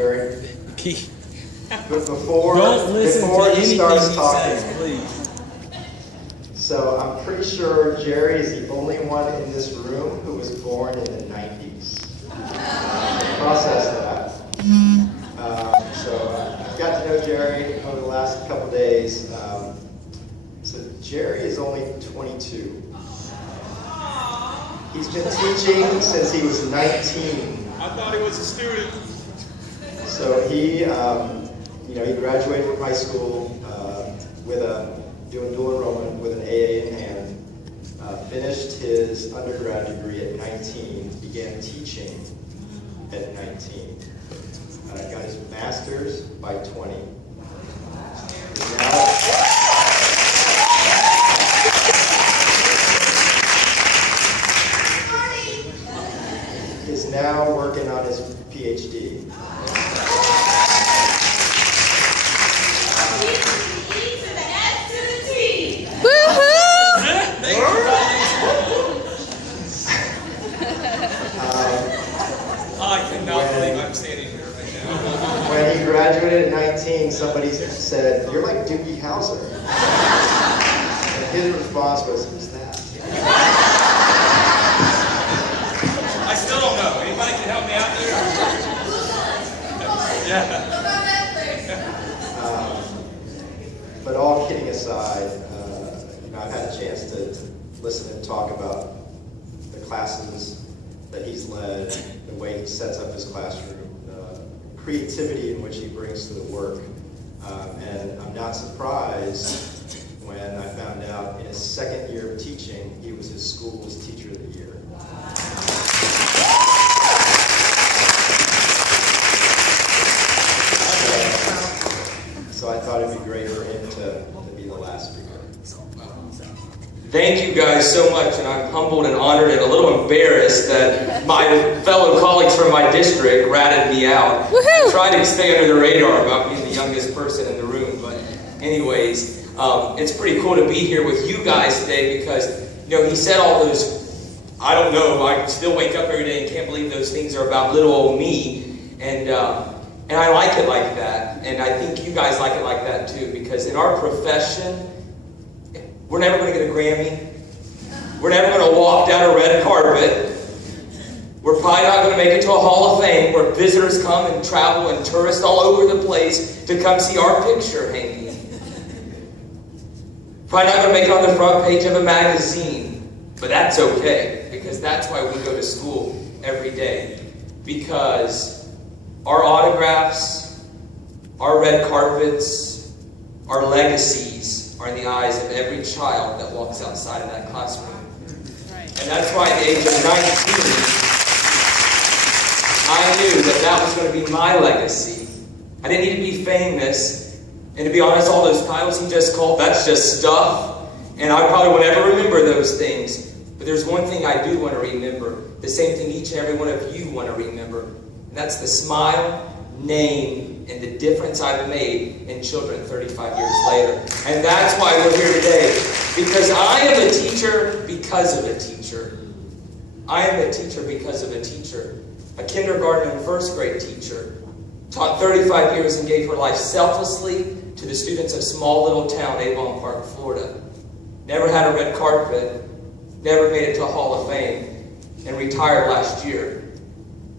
Jerry. But before he starts talking, please. So I'm pretty sure Jerry is the only one in this room who was born in the 90s. Process that. I've got to know Jerry over the last couple days. So Jerry is only 22. He's been teaching since he was 19. I thought he was a student. So he graduated from high school doing dual enrollment with an AA in hand. Finished his undergrad degree at 19. Began teaching at 19. Got his master's by 20. Is now working on his PhD. I cannot believe I'm standing here right now. When he graduated at 19, somebody said, "You're like Doogie Howser." And his response was, "Who's that?" I still don't know. Anybody can help me out there? Yeah. But all kidding aside, I've had a chance to listen and talk about the classes that he's led, the way he sets up his classroom, the creativity in which he brings to the work. And I'm not surprised when I found out in his second year of teaching, he was his school's Teacher of the Year. So I thought it'd be great for him to be the last speaker. Thank you guys so much, and I'm humbled and honored and a little embarrassed that my fellow colleagues from my district ratted me out. I tried to stay under the radar about being the youngest person in the room, but anyways, it's pretty cool to be here with you guys today because, he said all those, I don't know, I still wake up every day and can't believe those things are about little old me, and I like it like that, and I think you guys like it like that too, because in our profession, we're never going to get a Grammy. We're never going to walk down a red carpet. We're probably not going to make it to a Hall of Fame where visitors come and travel and tourists all over the place to come see our picture hanging. Probably not going to make it on the front page of a magazine. But that's okay, because that's why we go to school every day. Because our autographs, our red carpets, our legacies are in the eyes of every child that walks outside of that classroom. And that's why at the age of 19, I knew that was going to be my legacy. I didn't need to be famous. And to be honest, all those titles he just called, that's just stuff. And I probably will never remember those things. But there's one thing I do want to remember. The same thing each and every one of you want to remember. And that's the smile, name, and the difference I've made in children 35 years later. And that's why we're here today. Because I am a teacher because of a teacher. I am a teacher because of a teacher. A kindergarten and first grade teacher. Taught 35 years and gave her life selflessly to the students of small little town, Avon Park, Florida. Never had a red carpet. Never made it to a Hall of Fame. And retired last year.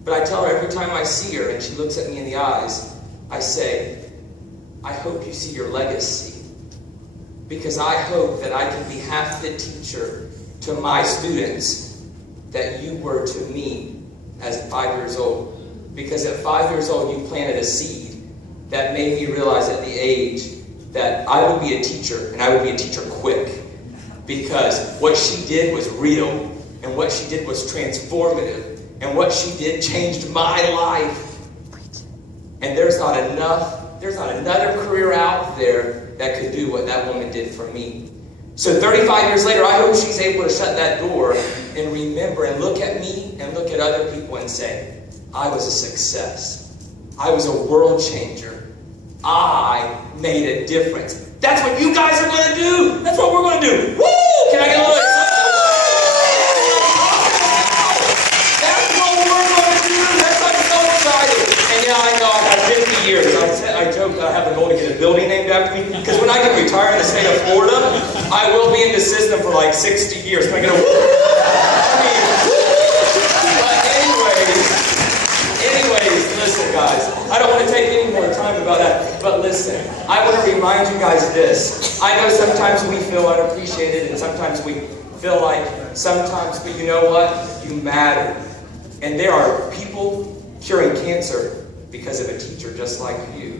But I tell her every time I see her and she looks at me in the eyes, I say, I hope you see your legacy. Because I hope that I can be half the teacher to my students that you were to me as 5 years old. Because at 5 years old, you planted a seed that made me realize at the age that I would be a teacher, and I would be a teacher quick. Because what she did was real, and what she did was transformative. And what she did changed my life. And there's not another career out there that could do what that woman did for me. So 35 years later, I hope she's able to shut that door and remember and look at me and look at other people and say, I was a success. I was a world changer. I made a difference. That's what you guys are going to do. That's what we're going to do. Woo! Can I get a little That's what we're going to do. That's why I'm so excited. And yeah, I know I got Because when I can retire in the state of Florida, I will be in the system for like 60 years. Can I get a woo? But anyways, listen guys, I don't want to take any more time about that, but listen, I want to remind you guys this. I know sometimes we feel unappreciated and sometimes we feel like but you know what? You matter. And there are people curing cancer because of a teacher just like you.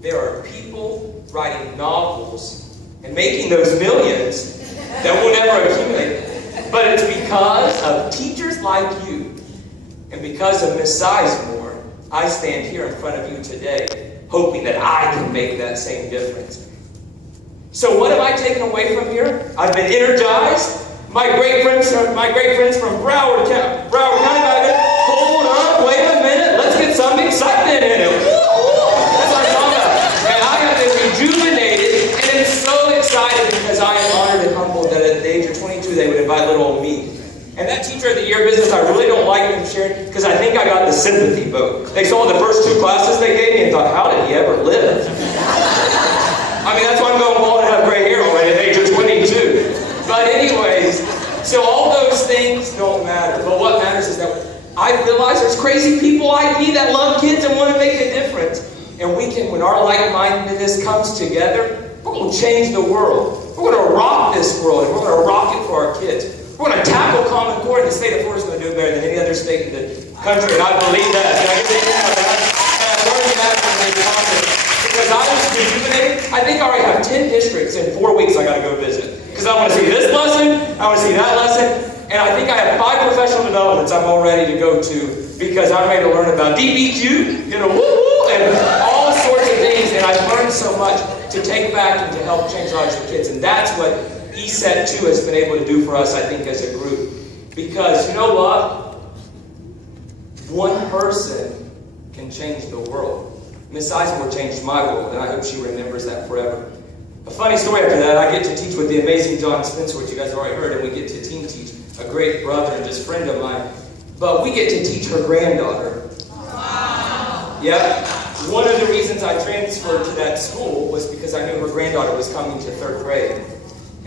There are people writing novels and making those millions that will never accumulate. But it's because of teachers like you and because of Miss Sizemore, I stand here in front of you today hoping that I can make that same difference. So what am I taking away from here? I've been energized. My great friends from Broward County, hold on, wait a minute, let's get some excitement in it. That's what I'm talking about. And I have been rejuvenated and am so excited because I am honored and humbled that at the age of 22 they would invite little old me. And that Teacher of the Year business, I really don't like them sharing because I think I got the sympathy vote. They saw the first 2 classes they gave me and thought, how did he ever live? I mean, that's why I'm going bald and have gray hair already at the age of 22. But anyways, so all those things don't matter. But what matters is that I realize there's crazy people like me that love kids and want to make a difference. And we can, when our like-mindedness comes together, we're going to change the world. We're going to rock this world, and we're going to rock it for our kids. We're going to tackle Common Core, and the state of Florida is going to do it better than any other state in the country, and I believe that. Can I get the answer to that? And I'm learning that from the conference. Because I was rejuvenated, I think I already have 10 districts in 4 weeks I got to go visit. Because I want to see this lesson, I want to see that lesson, and I think I have 5 professional developments I'm all ready to go to because I'm ready to learn about DBQ, woo-woo, and all sorts of things, and I've learned so much to take back and to help change lives for kids, and that's what ESET 2 has been able to do for us, I think, as a group. Because, you know what? One person can change the world. Miss Sizemore changed my world, and I hope she remembers that forever. A funny story after that, I get to teach with the amazing John Spencer, which you guys already heard, and we get to team teach a great brother and just friend of mine. But we get to teach her granddaughter. Wow. Yep. One of the reasons I transferred to that school was because I knew her granddaughter was coming to 3rd grade.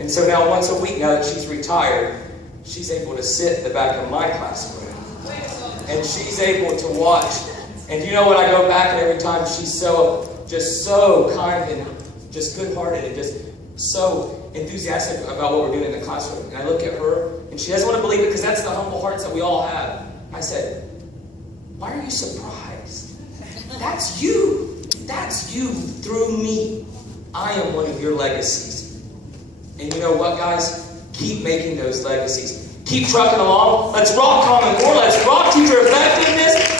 And so now once a week, now that she's retired, she's able to sit in the back of my classroom. And she's able to watch. And you know what, I go back and every time she's just so kind and just good-hearted and just so enthusiastic about what we're doing in the classroom. And I look at her, and she doesn't want to believe it because that's the humble hearts that we all have. I said, why are you surprised? That's you. That's you through me. I am one of your legacies. And you know what, guys? Keep making those legacies. Keep trucking along. Let's rock Common Core. Let's rock teacher effectiveness.